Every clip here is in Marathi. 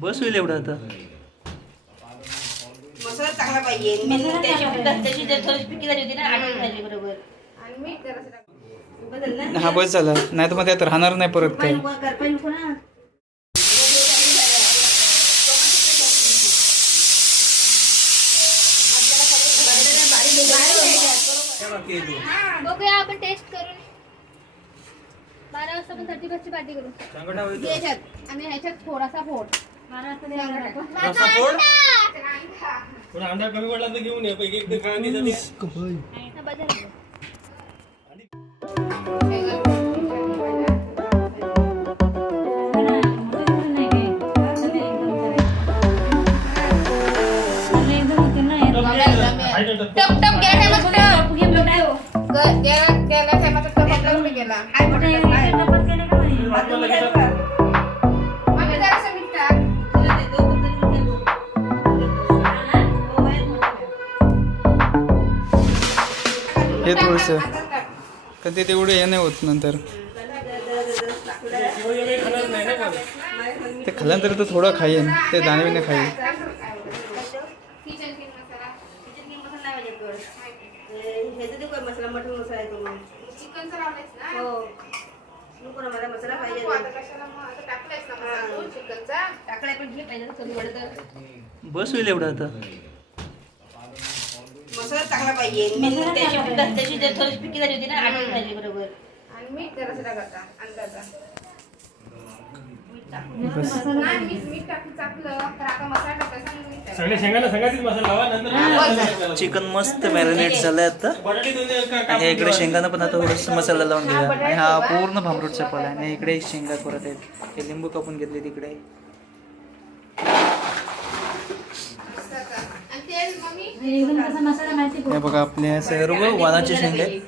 बस होईल एवढं आता. मसाला चांगला पाहिजे. त्याची थोडी पिकी झाली होती ना, आठवण झाली बरोबर. आणि मीठ जरासं बदल ना. हा बस झाला, नाही तर मग त्यात राहणार नाही परत काय. बघूया आपण टेस्ट करून. 12 वाजता पण 31ची पार्टी करू. ह्याच्यात आणि ह्याच्यात थोडासा फोड. 12 वाजता फोड. थोडा अंडा कमी पडला तर घेऊन ये. पैकी एक कांदीसाठी टप टप गेला मस्त. गेला फेमस टप आपला गेला. हे थोडस का ते तेवढे हे नाही होत नंतर. ते खाल्ल्यानंतर तर थोडं खाईन, ते दाणे बिणे खाईन. मसाला मटन मसाला आहे तो. चिकनचा लावलायस ना. हो. नको ना, मला मसाला पाहिजे. आता कशाला मग आता टाकलायस ना मसाला तू चिकनचा. टाकलाय पण घे पाहिजे ना कमी वाटतं. बस होईल एवढं आता. मसाला चांगला पाहिजे. त्याची थोडी पिकी झाली होती ना, आठवण झाली बरोबर. आणि मीठ जरासं टाकायचा अंदाजा. मीठ टाकलं तर आता मसाला टाकायचा. सगळे शेंगाला सगळ्यातच मसाला लावा. नंतर चिकन मस्त मॅरिनेट झालंय आता. आणि इकडे शेंगानं पण आता थोडंसं मसाला लावून घेऊया. आणि हा पूर्ण भांबरूटचा फळ आहे. आणि इकडे शेंगा परत आहेत. हे लिंबू कापून घेतले तिकडे. हे बघा आपल्या सर्व वालाचे शेंगे आहेत.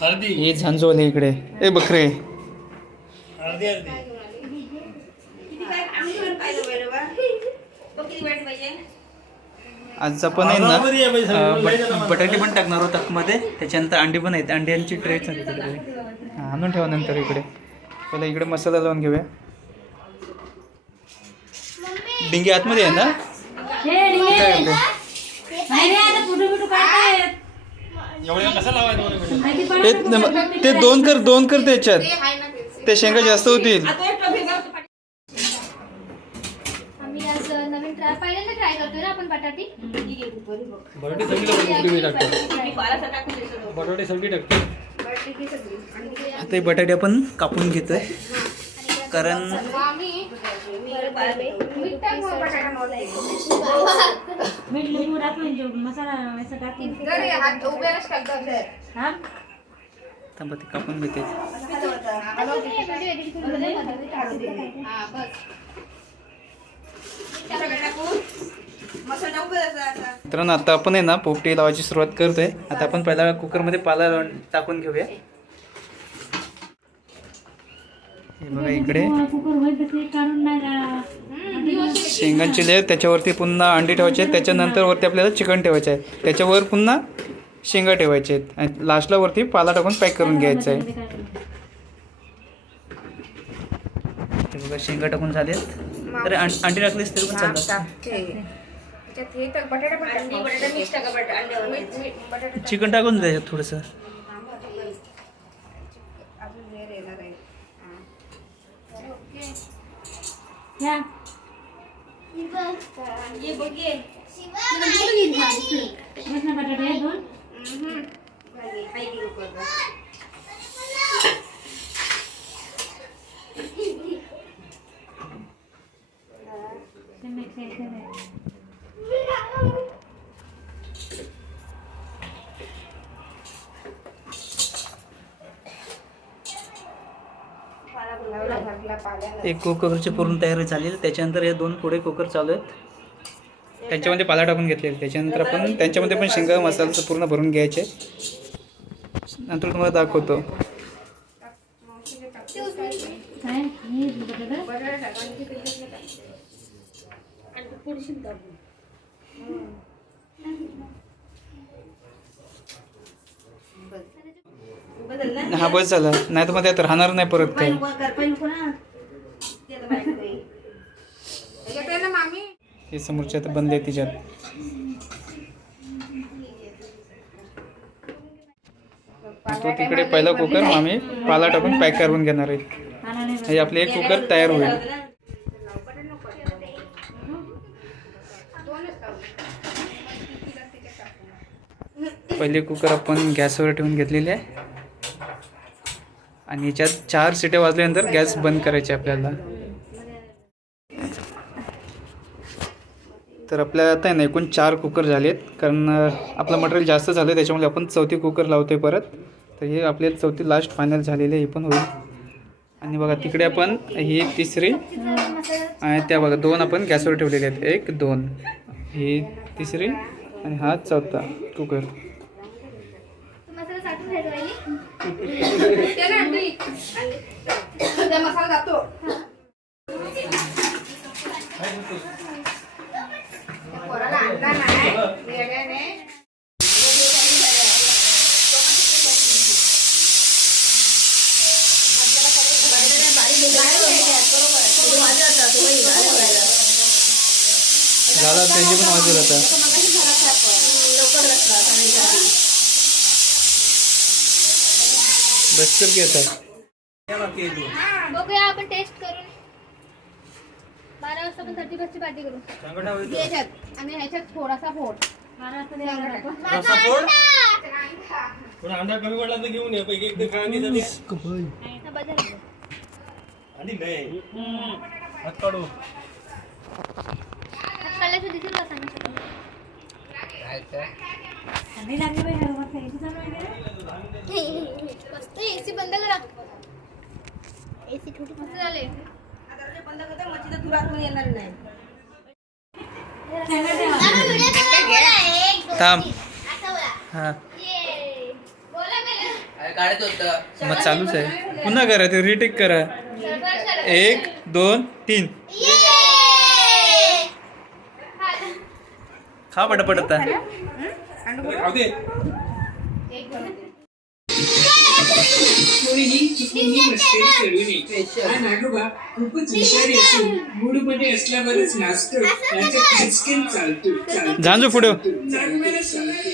हळदी हे झांजोले इकडे. ए बकरे. हळदी हळदी आज आपण आहे ना बटाटे पण टाकणार आहोत आतमध्ये. त्याच्यानंतर अंडी पण आहेत. अंड्यांची ट्रे आणून ठेवा नंतर इकडे. पहिला इकडे मसाला लावून घेऊया. डिंगी आतमध्ये आहे ना. एवढ्या कसा लावायचं. ते दोन कर त्याच्यात. ते शेंगा जास्त होतील. आम्ही आज नवीन पहिल्यांदा ट्राय करतोय ना आपण बटाटी. बटाटे सगळी टाकतो. बटाटे सगळी टाकतो. आता हे बटाटे आपण कापून घेतोय. कारण थांबा ते कापून घेते. मित्रांनो आता आपण आहे ना पोपटी लावायची सुरुवात करतोय. आता आपण पहिला कुकरमध्ये पाला टाकून घेऊया. हे बघा इकडे शेंगांची लेअर. त्याच्यावरती पुन्हा अंडी ठेवायची आहेत. त्याच्यानंतर वरती आपल्याला चिकन ठेवायचं आहे. त्याच्यावर पुन्हा शेंगा ठेवायचे आहेत. आणि लास्टला वरती पाला टाकून पॅक करून घ्यायचं आहे. हे बघा शेंगा टाकून झाले. तर अंडी टाकलीस तरी पण चालतं. चिकन टाकून द्यायचं थोडंसं. एक कुकरची पूर्ण तयारी झाली. त्याच्यानंतर हे 2 पुढे कुकर चालू आहेत. त्यांच्यामध्ये पाला टाकून घेतलेले. त्याच्यानंतर आपण त्यांच्यामध्ये पण शेंगा मसाल्याचं पूर्ण भरून घ्यायचे. नंतर तुम्हाला दाखवतो. ना हा बस झाला, नाही तर मग त्यात राहणार नाही परत काय. करपाई नको ना ते आता माहिती नाही. येते ना मामी. हे समोरच्या आता बंद आहे तिच्यात. तो तिकडे पहिला कुकर आम्ही पाला टाकून पॅक करून घेणार आहे. हे आपले एक कुकर तयार होईल. पहिले कुकर आपण गॅसवर ठेवून घेतलेले आहे आणि याच्यात 4 शिट्या वाजल्यानंतर गॅस बंद करायचे आपल्याला. तर आपल्याला आता आहे ना एकूण 4 कुकर झालेत, कारण आपलं मटेरियल जास्त झालं त्याच्यामुळे आपण 4थी कुकर लावतोय परत. तर हे आपले 4थी लास्ट फायनल झालेले हे पण होईल. आणि बघा तिकडे आपण ही 3री आणि त्या बघा 2 आपण गॅसवर ठेवलेले आहेत, 1 2 ही 3री आणि हा 4था कुकर. मसाला साठवून घ्यायचा पहिली. मसाला जातो. पोराला आणला नाही वेड्याने. झाला त्याची पण वाजत आता. बस कर की आता. बघूया आपण टेस्ट करून. 12 वाजता पण 31ची पार्टी करू. ह्याच्यात आणि ह्याच्यात थोडासा फोड. 12 वाजता रस्सा फोड. थोडा अंडा कमी पडला तर घेऊन ये. पैकी एक कांदी जाते. बदल. आणि नाही. हात काढू. खाल्ल्याचं दिसेल का सांगा. मस्त एसी बंद करा. एसी छोटी मस्त झाले. बंद करता मच्छी तर दुरात येणार नाही. थांब. हां मग चालूच आहे. पुन्हा करा ते रिटेक करा. 1 2 3 खा पटापट आता. कोणीही चुकूनही मस्करी करू नये. हा नागोबा खूपच विषारी असून मूडमध्ये असल्यावरच नाचतो. त्याचा खचकेन चालतो. झांजू पुढं. नागोबाला चालतो.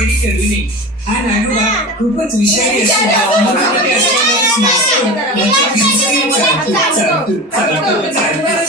मस्करी करू नये. हा नागोबा खूपच विषारी असून मुडमध्ये असल्यावरच नाचतो. याचे खिचके चालतो चालतो चालतो चालतो